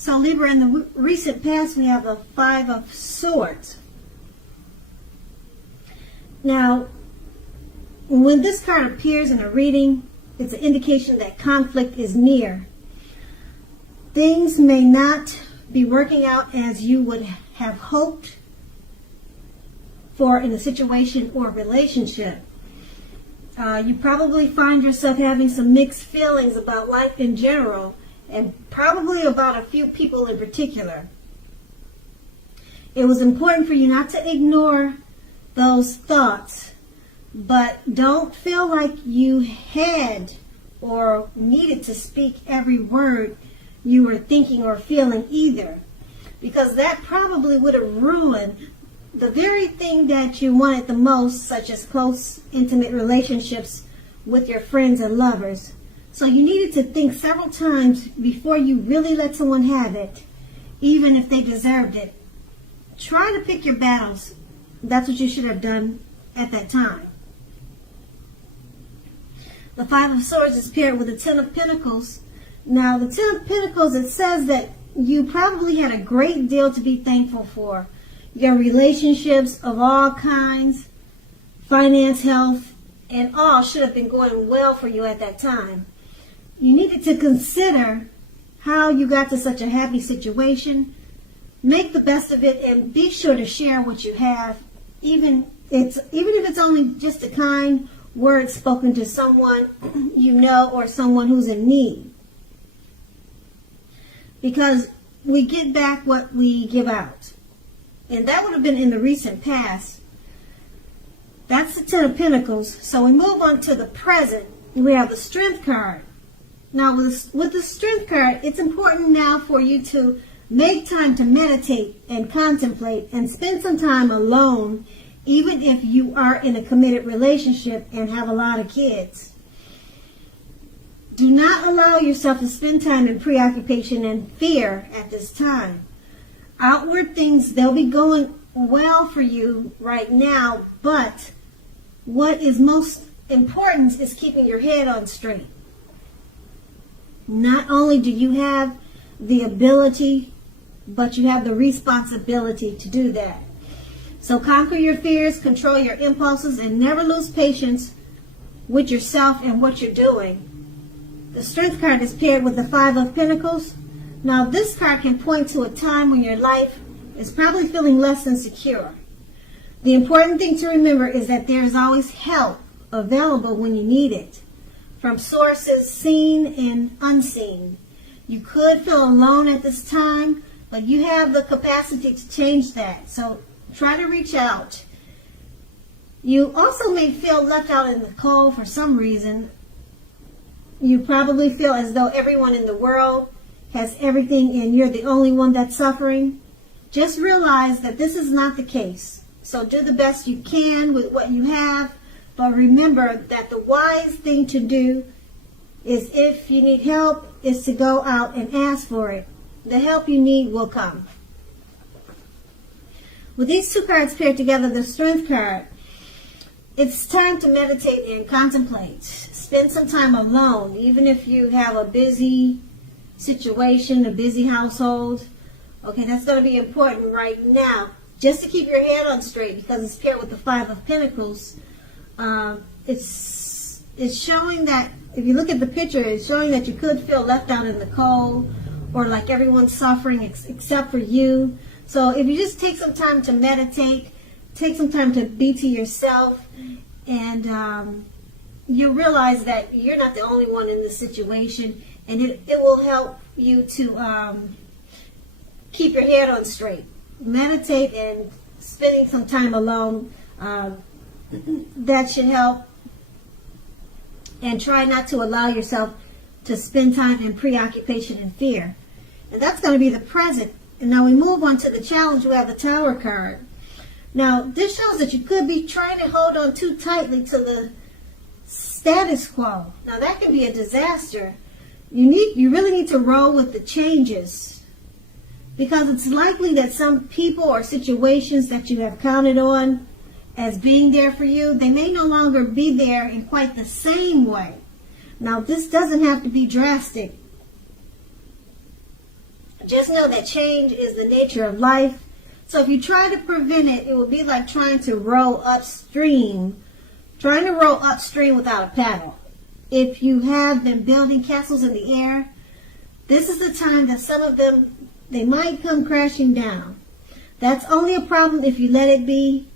So Libra, in the recent past, we have the Five of Swords. Now, when this card appears in a reading, it's an indication that conflict is near. Things may not be working out as you would have hoped for in a situation or relationship. You probably find yourself having some mixed feelings about life in general, and probably about a few people in particular. It was important for you not to ignore those thoughts, but don't feel like you had or needed to speak every word you were thinking or feeling either, because that probably would have ruined the very thing that you wanted the most, such as close, intimate relationships with your friends and lovers. So you needed to think several times before you really let someone have it, even if they deserved it. Try to pick your battles. That's what you should have done at that time. The Five of Swords is paired with the Ten of Pentacles. Now, the Ten of Pentacles, it says that you probably had a great deal to be thankful for. Your relationships of all kinds, finance, health, and all should have been going well for you at that time. You needed to consider how you got to such a happy situation. Make the best of it and be sure to share what you have, even if it's only just a kind word spoken to someone you know or someone who's in need. Because we get back what we give out. And that would have been in the recent past. That's the Ten of Pentacles. So we move on to the present. We have the Strength card. Now with the Strength card, it's important now for you to make time to meditate and contemplate and spend some time alone, even if you are in a committed relationship and have a lot of kids. Do not allow yourself to spend time in preoccupation and fear at this time. Outward things, they'll be going well for you right now, but what is most important is keeping your head on straight. Not only do you have the ability, but you have the responsibility to do that. So conquer your fears, control your impulses, and never lose patience with yourself and what you're doing. The Strength card is paired with the Five of Pentacles. Now this card can point to a time when your life is probably feeling less than secure. The important thing to remember is that there is always help available when you need it, from sources seen and unseen. You could feel alone at this time, but you have the capacity to change that. So try to reach out. You also may feel left out in the cold for some reason. You probably feel as though everyone in the world has everything and you're the only one that's suffering. Just realize that this is not the case. So do the best you can with what you have, but remember that the wise thing to do is, if you need help, is to go out and ask for it. The help you need will come. With these two cards paired together, the Strength card, it's time to meditate and contemplate. Spend some time alone, even if you have a busy situation, a busy household. Okay, that's going to be important right now, just to keep your head on straight, because it's paired with the Five of Pentacles. It's showing that, if you look at the picture, it's showing that you could feel left out in the cold, or like everyone's suffering except for you. So if you just take some time to meditate, take some time to be to yourself, and you realize that you're not the only one in this situation, and it will help you to keep your head on straight. Meditate and spending some time alone, that should help. And try not to allow yourself to spend time in preoccupation and fear. And that's going to be the present. And now we move on to the challenge. We have the Tower card. Now, this shows that you could be trying to hold on too tightly to the status quo. Now, that can be a disaster. You really need to roll with the changes, because it's likely that some people or situations that you have counted on as being there for you, they may no longer be there in quite the same way. Now, this doesn't have to be drastic. Just know that change is the nature of life. So if you try to prevent it, it will be like trying to row upstream. Trying to row upstream without a paddle. If you have been building castles in the air, this is the time that some of them, they might come crashing down. That's only a problem if you let it be.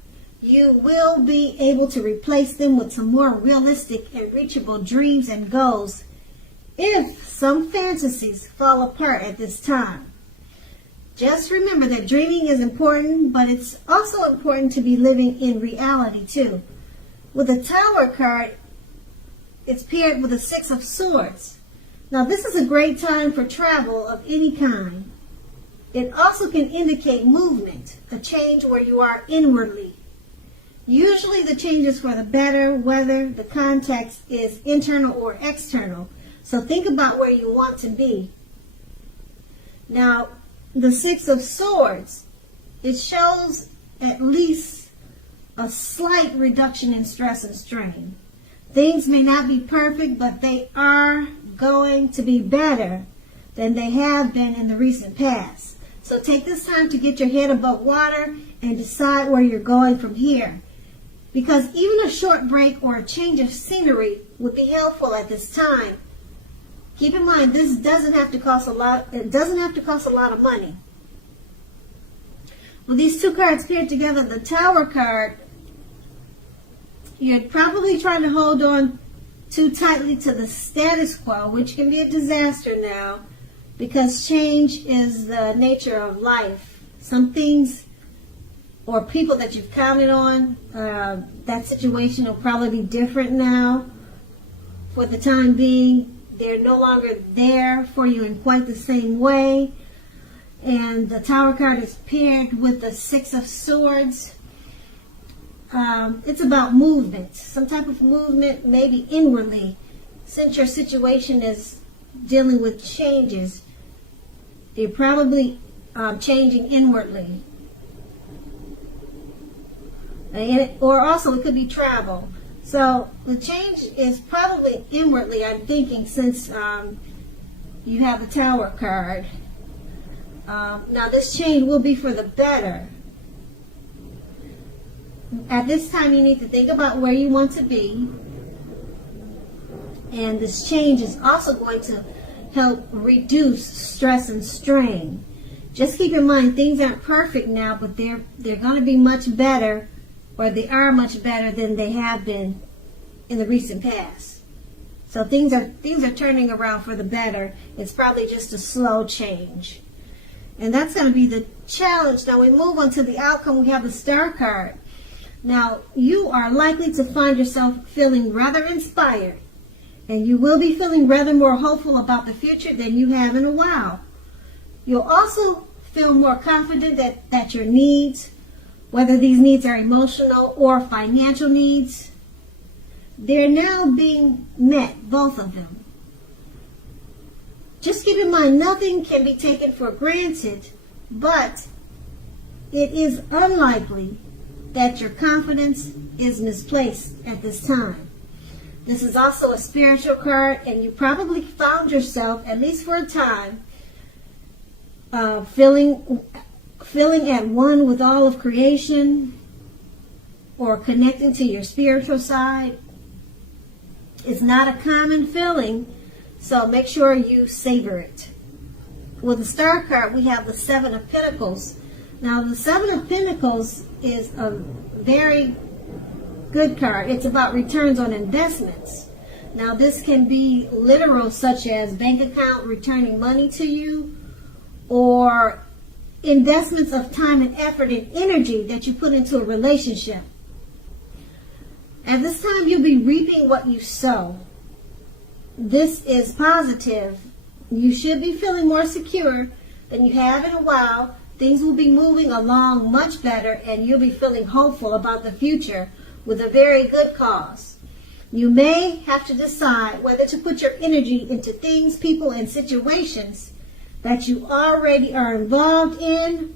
You will be able to replace them with some more realistic and reachable dreams and goals if some fantasies fall apart at this time. Just remember that dreaming is important, but it's also important to be living in reality too. With the Tower card, it's paired with the Six of Swords. Now this is a great time for travel of any kind. It also can indicate movement, a change where you are inwardly. Usually the change is for the better, whether the context is internal or external. So think about where you want to be. Now, the Six of Swords, it shows at least a slight reduction in stress and strain. Things may not be perfect, but they are going to be better than they have been in the recent past. So take this time to get your head above water and decide where you're going from here. Because even a short break or a change of scenery would be helpful at this time. Keep in mind, this doesn't have to cost a lot. It doesn't have to cost a lot of money. With these two cards paired together, the Tower card, you're probably trying to hold on too tightly to the status quo, which can be a disaster now, because change is the nature of life. Some things or people that you've counted on, that situation will probably be different now. For the time being, they're no longer there for you in quite the same way. And the Tower card is paired with the Six of Swords. It's about movement, some type of movement, maybe inwardly. Since your situation is dealing with changes, you're probably changing inwardly. Or also it could be travel. So the change is probably inwardly, I'm thinking, since you have the Tower card. Now this change will be for the better. At this time you need to think about where you want to be. And this change is also going to help reduce stress and strain. Just keep in mind, things aren't perfect now, but they're going to be much better, or they are much better than they have been in the recent past. So things are turning around for the better. It's probably just a slow change. And that's going to be the challenge. Now we move on to the outcome. We have the Star card. Now you are likely to find yourself feeling rather inspired, and you will be feeling rather more hopeful about the future than you have in a while. You'll also feel more confident that your needs, whether these needs are emotional or financial needs, they're now being met, both of them. Just keep in mind, nothing can be taken for granted, but it is unlikely that your confidence is misplaced at this time. This is also a spiritual card, and you probably found yourself, at least for a time, feeling at one with all of creation, or connecting to your spiritual side. It's not a common feeling, so make sure you savor it. With the Star card, we have the Seven of Pentacles. Now, the Seven of Pentacles is a very good card. It's about returns on investments. Now, this can be literal, such as bank account returning money to you, or investments of time and effort and energy that you put into a relationship. At this time, you'll be reaping what you sow. This is positive. You should be feeling more secure than you have in a while. Things will be moving along much better, and you'll be feeling hopeful about the future with a very good cause. You may have to decide whether to put your energy into things, people, and situations that you already are involved in,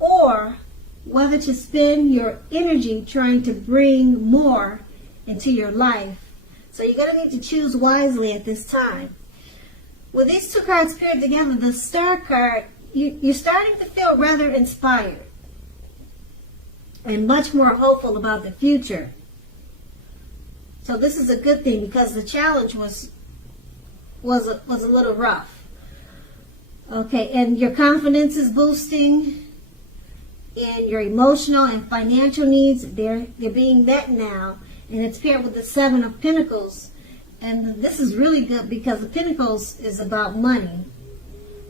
or whether to spend your energy trying to bring more into your life. So you're going to need to choose wisely at this time. With these two cards paired together, the Star card, you're starting to feel rather inspired and much more hopeful about the future. So this is a good thing because the challenge was a little rough. Okay, and your confidence is boosting, and your emotional and financial needs, they're being met now, and it's paired with the Seven of Pentacles. And this is really good because the Pentacles is about money.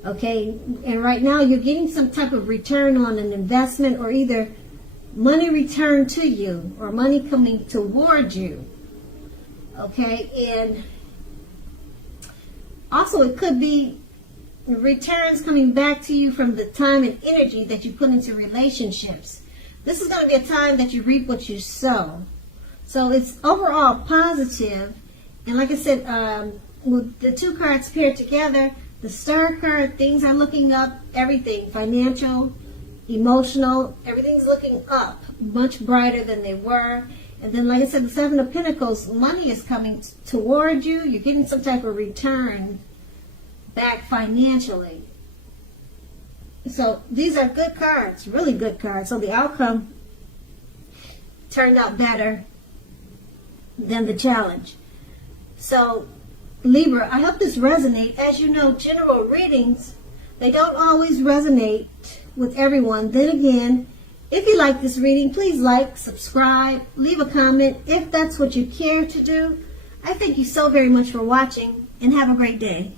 Okay, and right now you're getting some type of return on an investment, or either money returned to you or money coming toward you. Okay, and also it could be returns coming back to you from the time and energy that you put into relationships. This is going to be a time that you reap what you sow. So it's overall positive. And like I said, with the two cards paired together, the Star card, things are looking up, everything, financial, emotional, everything's looking up, much brighter than they were. And then, like I said, the Seven of Pentacles, money is coming toward you. You're getting some type of return back financially. So these are good cards, really good cards. So the outcome turned out better than the challenge. So Libra, I hope this resonates. As you know, general readings, they don't always resonate with everyone. Then again, if you like this reading, please like, subscribe, leave a comment if that's what you care to do. I thank you so very much for watching, and have a great day.